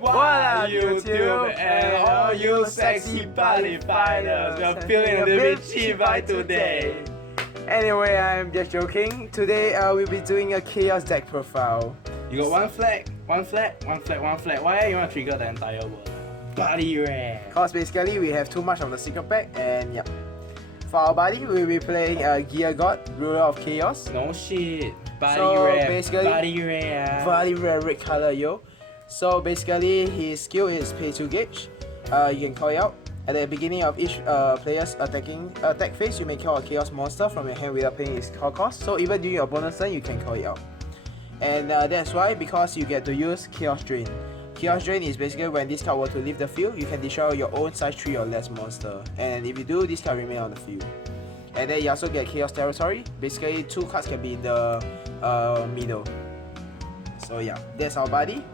What up, YouTube? And all you sexy Buddyfighters, we're feeling a little bit cheap by today. Anyway, I'm just joking. Today we'll be doing a chaos deck profile. You got one flag. Why you want to trigger the entire world? Buddy rare. Cause basically we have too much of the secret pack, and yep. For our buddy, we'll be playing Geargod, Ruler of Chaos. No shit. Buddy So rare. basically, Buddy rare. Buddy rare red color, yo. So basically, his skill is pay 2 gauge. You can call it out. At the beginning of each player's attack phase, you may call a chaos monster from your hand without paying its call cost. So even during your bonus turn, you can call it out. And that's why, because you get to use Chaos Drain. Chaos Drain is basically when this card were to leave the field, you can destroy your own size 3 or less monster. And if you do, this card remain on the field. And then you also get Chaos Territory. Basically, 2 cards can be in the middle. So yeah, that's our buddy.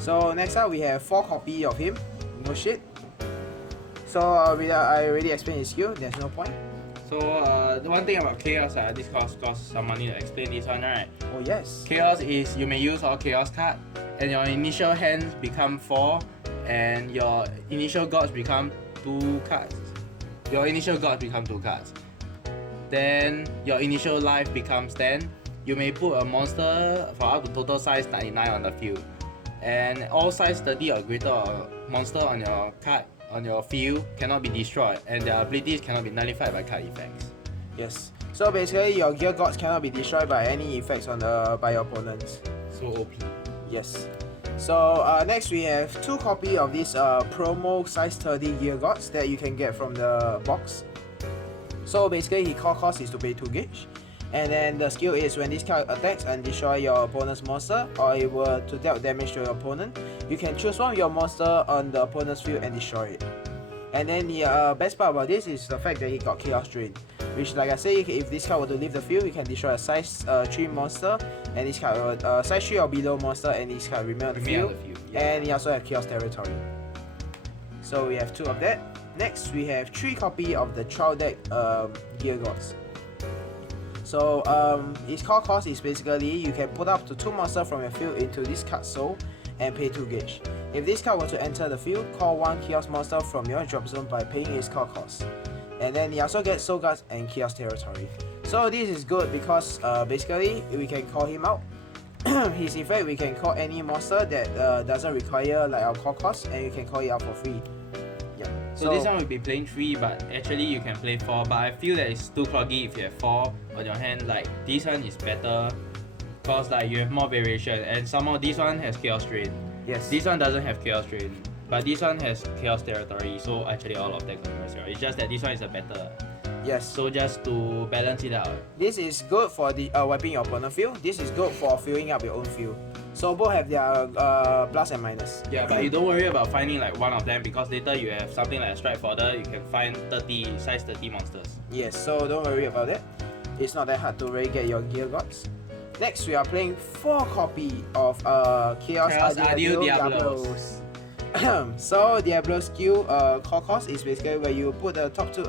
So next up, we have 4 copies of him. No shit. So I already explained his skill. There's no point. So the one thing about Chaos, this costs some money to explain this one, right? Oh yes. Chaos is you may use all Chaos card, and your initial hands become 4, and your initial gods become 2 cards. Your initial gods become 2 cards. Then your initial life becomes 10. You may put a monster for up to total size 99 on the field, and all size 30 or greater monster on your card on your field cannot be destroyed, and their abilities cannot be nullified by card effects. Yes. So basically, your Gear Gods cannot be destroyed by any effects on by your opponents. So OP. Yes. So next we have 2 copies of this promo size 30 Gear Gods that you can get from the box. So basically, his core cost is to pay 2 gauge. And then the skill is when this card attacks and destroy your opponent's monster, or it were to deal damage to your opponent, you can choose one of your monster on the opponent's field and destroy it. And then the best part about this is the fact that he got Chaos Drain, which, like I say, if this card were to leave the field, you can destroy a size 3 monster, and this card size 3 or below monster, and this card remain on the field. Yeah. And you also have Chaos Territory. So we have 2 of that. Next we have 3 copies of the trial deck Gear Gods. So its core cost is basically you can put up to 2 monsters from your field into this card soul and pay 2 gauge. If this card were to enter the field, call 1 chaos monster from your drop zone by paying its core cost. And then you also get soul guards and chaos territory. So this is good because basically we can call him out. His effect, we can call any monster that doesn't require like our core cost, and you can call it out for free. Yeah. So this one will be playing 3, but actually you can play 4. But I feel that it's too cloggy if you have 4 on your hand. Like this one is better because like you have more variation, and somehow this one has Chaos Drain. Yes. This one doesn't have Chaos Drain, but this one has Chaos Territory. So actually all of that goes well. It's just that this one is a better. Yes. So just to balance it out. This is good for the wiping your opponent field. This is good for filling up your own field. So both have their plus and minus. Yeah, but you don't worry about finding like one of them, because later you have something like a strike fodder, you can find size 30 monsters. Yes, so don't worry about that. It's not that hard to really get your Gear Gods. Next, we are playing 4 copies of Chaos Audio Diablos. So Diablo skill core cost is basically where you put the top 2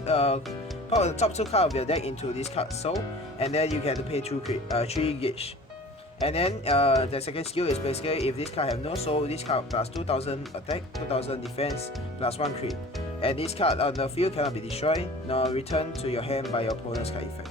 cards of your deck into this card soul, and then you get to pay 3 gauge. And then the second skill is basically if this card have no soul, this card plus 2000 attack, 2000 defense, plus 1 crit. And this card on the field cannot be destroyed nor returned to your hand by your opponent's card effect.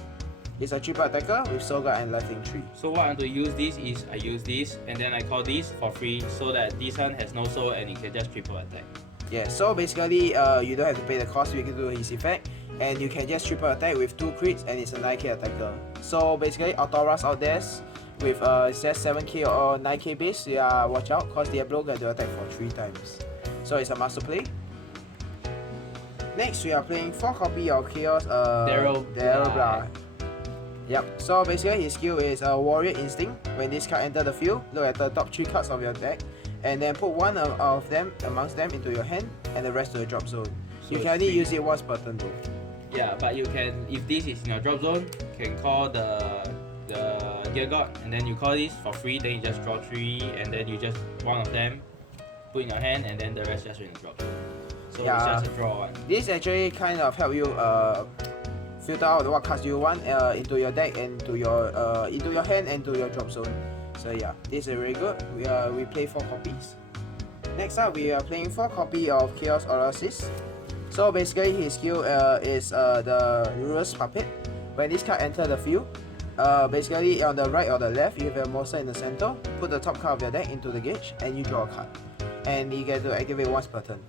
It's a triple attacker with soul guard and lifelink 3. So what I want to use this is I use this and then I call this for free, so that this one has no soul and it can just triple attack. Yeah, so basically you don't have to pay the cost to do his effect, and you can just triple attack with 2 crits, and it's a 9k attacker. So basically Autoras out there with it says 7k or 9k base, yeah, watch out because Diablo get to attack for 3 times. So it's a must to play. Next we are playing 4 copies of Chaos Daryl. Yep, so basically his skill is Warrior Instinct. When this card enter the field, look at the top 3 cards of your deck, and then put one of them amongst them into your hand and the rest to the drop zone. So you can only use it once per turn though. Yeah, but you can, if this is in your drop zone, you can call the Geargod, and then you call this for free, then you just draw 3, and then you just one of them put in your hand, and then the rest just in the drop zone. So yeah, it's just a draw one. This actually kind of help you filter out what cards you want into your deck and into your hand and to your drop zone. So yeah, this is very good. We play 4 copies. Next up, we are playing 4 copy of Chaos Orasis. So basically, his skill is the Ruler's Puppet. When this card enters the field, basically on the right or the left, you have a monster in the center. Put the top card of your deck into the gauge, and you draw a card. And you get to activate once per turn.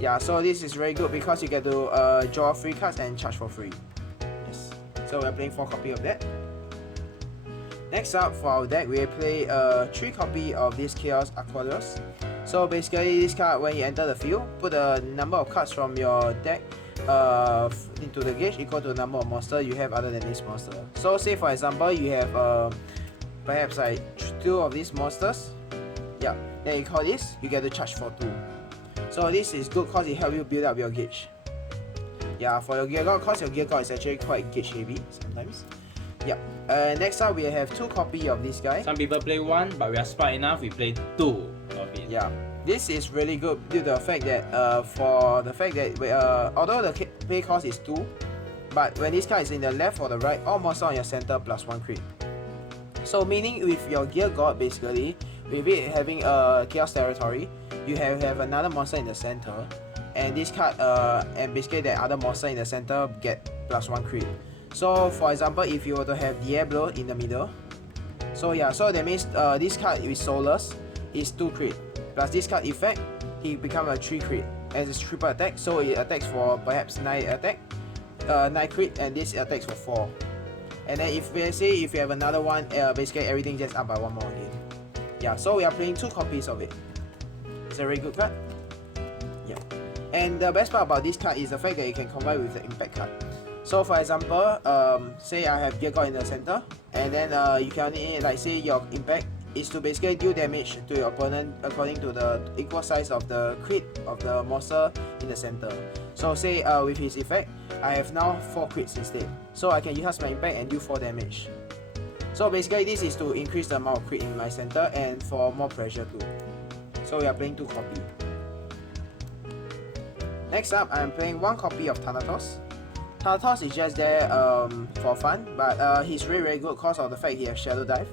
Yeah, so this is very good because you get to draw 3 cards and charge for free. Yes. So we're playing 4 copy of that. Next up for our deck, we play 3 copy of this Chaos Aquarius. So basically, this card, when you enter the field, put the number of cards from your deck into the gauge equal to the number of monsters you have other than this monster. So say for example, you have perhaps like 2 of these monsters. Yeah, then you call this, you get to charge for 2. So this is good because it helps you build up your gauge. Yeah, for your Geargod, because your Geargod is actually quite gauge heavy sometimes. Yeah. Next up, we have 2 copy of this guy. Some people play 1, but we are smart enough, we play 2 of it. Yeah, this is really good due to the fact that although the play cost is 2, but when this card is in the left or the right, all monsters on your center plus 1 crit. So meaning with your Geargod, basically, with it having a Chaos Territory, you have another monster in the center, and this card and basically the other monster in the center get plus 1 crit. So for example, if you were to have Diablo in the middle, so yeah, so that means this card with Soulless is 2 crit, plus this card effect, he become a 3 crit as a triple attack, so it attacks for perhaps 9 attack, 9 crit, and this attacks for 4. And then if we say if you have another one, basically everything just up by 1 more again. Yeah, so we are playing 2 copies of it. It's a very good card. Yeah, and the best part about this card is the fact that you can combine with the impact card. So for example, say I have Geargod in the center, and then you can only, like say your impact is to basically deal damage to your opponent according to the equal size of the crit of the monster in the center. So say with his effect, I have now 4 crits instead. So I can use my impact and do 4 damage. So basically this is to increase the amount of crit in my center and for more pressure too. So we are playing 2 copy. Next up, I am playing 1 copy of Thanatos. Thanatos is just there for fun, but he's really good because of the fact he has Shadow Dive.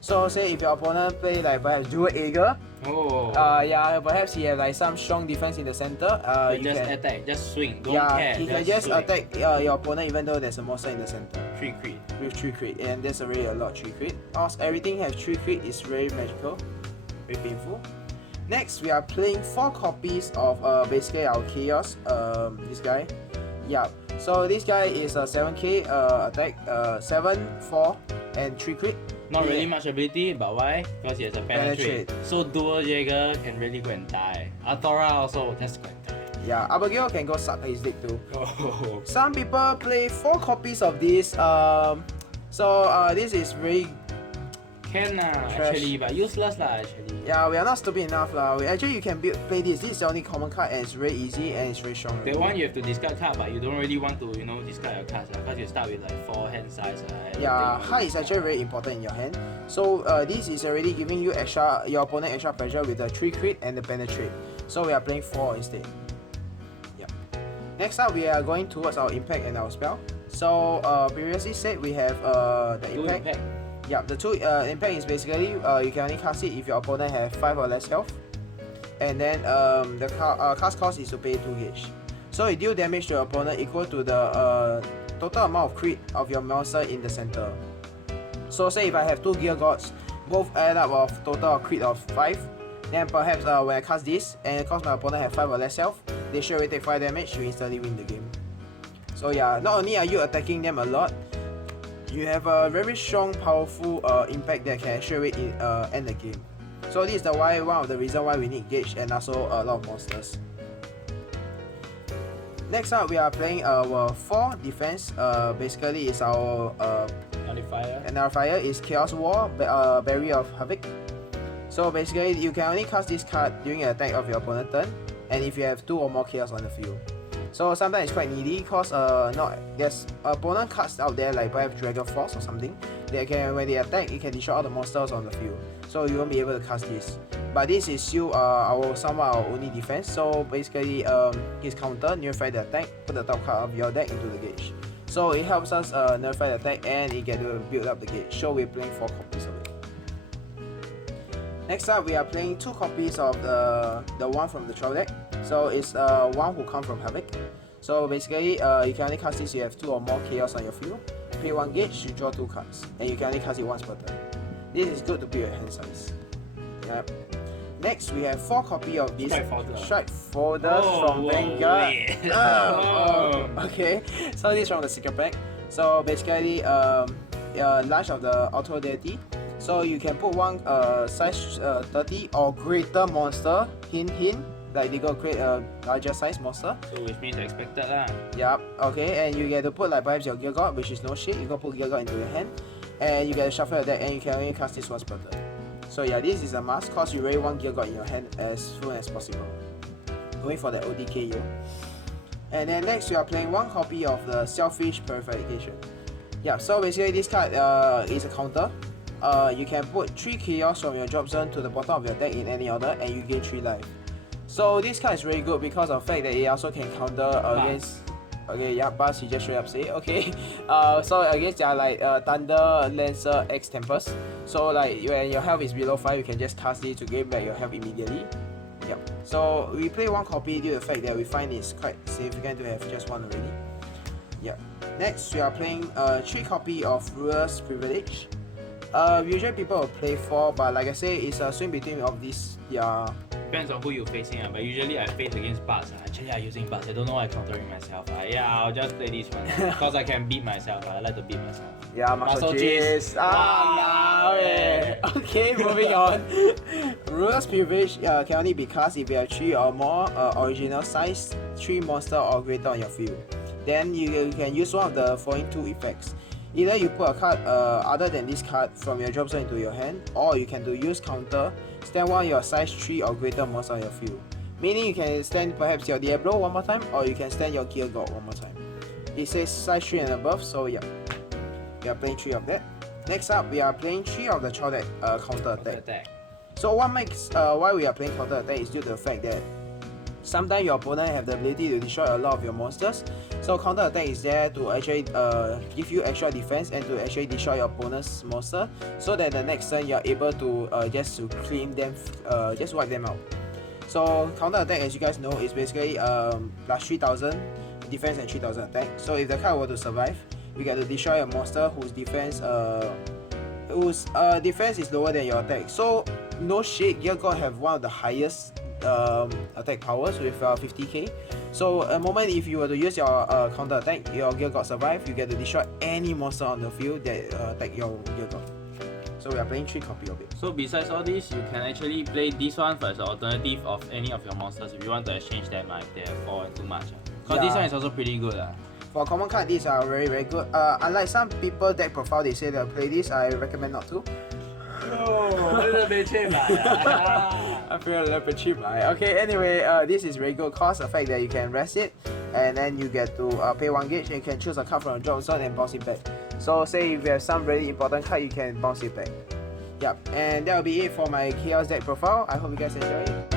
So say if your opponent play like perhaps Dual Aegir, yeah, perhaps he have like some strong defense in the center. You just can attack, just swing, don't yeah, care. He can just swing. attack your opponent even though there's a monster in the center. 3 crit. With 3 crit, and there's already a lot 3 crit. Also, everything has 3 crit is very magical, very painful. Next, we are playing 4 copies of basically our Chaos, this guy. Yeah, so this guy is a 7k attack, 7, 4, and 3 crit. Not really much ability, but why? Because he has a penetrate. So dual Jaeger can really go and die. Athora also just go and die. Yeah, Abigail can go suck his dick too. Oh. Some people play 4 copies of this. So this is really Can actually, but useless actually. yeah. We are not stupid enough Actually, you can play this. This is the only common card, and it's very easy and it's very strong. That one you have to discard card, but you don't really want to, discard your cards because you start with like 4 hand size. Yeah, height is actually very important in your hand. So this is already giving you your opponent extra pressure with the 3 crit and the penetrate. So we are playing 4 instead. Yeah. Next up, we are going towards our impact and our spell. So previously said we have the impact. Yeah, the 2 impact is basically you can only cast it if your opponent have 5 or less health, and then the cast cost is to pay 2 gauge. So it deal damage to your opponent equal to the total amount of crit of your monster in the center. So say if I have 2 Geargods, both add up of total crit of 5, then perhaps when I cast this and because my opponent have 5 or less health, they should already take 5 damage, you instantly win the game. So yeah, not only are you attacking them a lot, you have a very strong, powerful impact that can actually end the game. So this is one of the reasons why we need gauge and also a lot of monsters. Next up, we are playing our 4 defense. Basically, is our nullifier is Chaos War, Barrier of Havoc. So basically, you can only cast this card during an attack of your opponent's turn, and if you have 2 or more Chaos on the field. So sometimes it's quite needy because there's opponent cards out there like perhaps Dragon Force or something. They can, when they attack, it can destroy all the monsters on the field. So you won't be able to cast this. But this is still somewhat our only defense. So basically, his counter nullify the attack, put the top card of your deck into the gauge. So it helps us nullify the attack and it get to build up the gauge. So we're playing 4 copies of it. Next up, we are playing 2 copies of the one from the Troll deck. So it's one who come from Havoc. So basically, you can only cast this if you have 2 or more Chaos on your field. Pay 1 gauge, you draw 2 cards, and you can only cast it once per turn. This is good to build your hand size. Yep. Next, we have 4 copies of these Strike Folders from Vanguard. Okay, so this is from the secret pack. So basically, launch of the Auto Deity. So you can put one size 30 or greater monster, hint, like they got create a larger size monster. So which means expected lah. Yup, okay, and you get to put like perhaps your Geargod, which is no shit, you can put Geargod into your hand, and you get to shuffle your deck, and you can only cast this once per turn. So yeah, this is a must, cause you really want Geargod in your hand as soon as possible. Going for the ODK, yo. And then next we are playing 1 copy of the Selfish Purification. Yeah, so basically this card is a counter. You can put 3 Chaos from your drop zone to the bottom of your deck in any order, and you gain 3 life. So this card is really good because of the fact that it also can counter against. Okay, yeah, Buzz, he just straight up say okay. So against they are like Thunder, Lancer, X Tempest. So like when your health is below 5, you can just cast it to gain back your health immediately. Yep. So we play 1 copy due to the fact that we find it's quite significant to have just 1 already. Yep. Next we are playing 3 copy of Ruler's Privilege. Usually people will play 4, but like I say, it's a swing between of these. Yeah. Depends on who you're facing, but usually I face against Buzz. Actually, I'm using Buzz. I don't know why I'm countering myself. Yeah, I'll just play this one because I can beat myself. I like to beat myself. Yeah, muscle cheese. Okay, moving on. Ruler's Privilege can only be cast if you have 3 or more original size 3 monster or greater on your field. Then you can use one of the following 2 effects. Either you put a card other than this card from your drop zone into your hand, or you can do use counter, stand one of your size 3 or greater monster on your field. Meaning you can stand perhaps your Diablo one more time, or you can stand your Geargod one more time. It says size 3 and above, so yeah. We are playing 3 of that. Next up, we are playing 3 of the Troll deck counter attack. So what makes why we are playing counter attack is due to the fact that sometimes your opponent have the ability to destroy a lot of your monsters. So counter attack is there to actually give you extra defense and to actually destroy your opponent's monster, so that the next turn you are able to just to clean them, just wipe them out. So counter attack, as you guys know, is basically plus 3000 defense and 3000 attack. So if the card were to survive, you get to destroy a monster whose defense is lower than your attack. So no shit, Geargod have one of the highest attack powers with 50k. So a moment if you were to use your counter attack, your Geargod survive, you get to destroy any monster on the field that attack your Geargod. So we are playing 3 copy of it. So besides all this, you can actually play this one as an alternative of any of your monsters if you want to exchange them if they fall too much. Because this one is also pretty good. For common card, these are very very good. Unlike some people deck profile, they say they'll play this, I recommend not to. Oh, a little bit cheap. I feel a little bit cheap, right? Okay, anyway, this is very good cause the fact that you can rest it, and then you get to pay 1 gauge, and you can choose a card from a drop zone and bounce it back. So say if you have some really important card, you can bounce it back. Yep, and that will be it for my Chaos deck profile. I hope you guys enjoy it.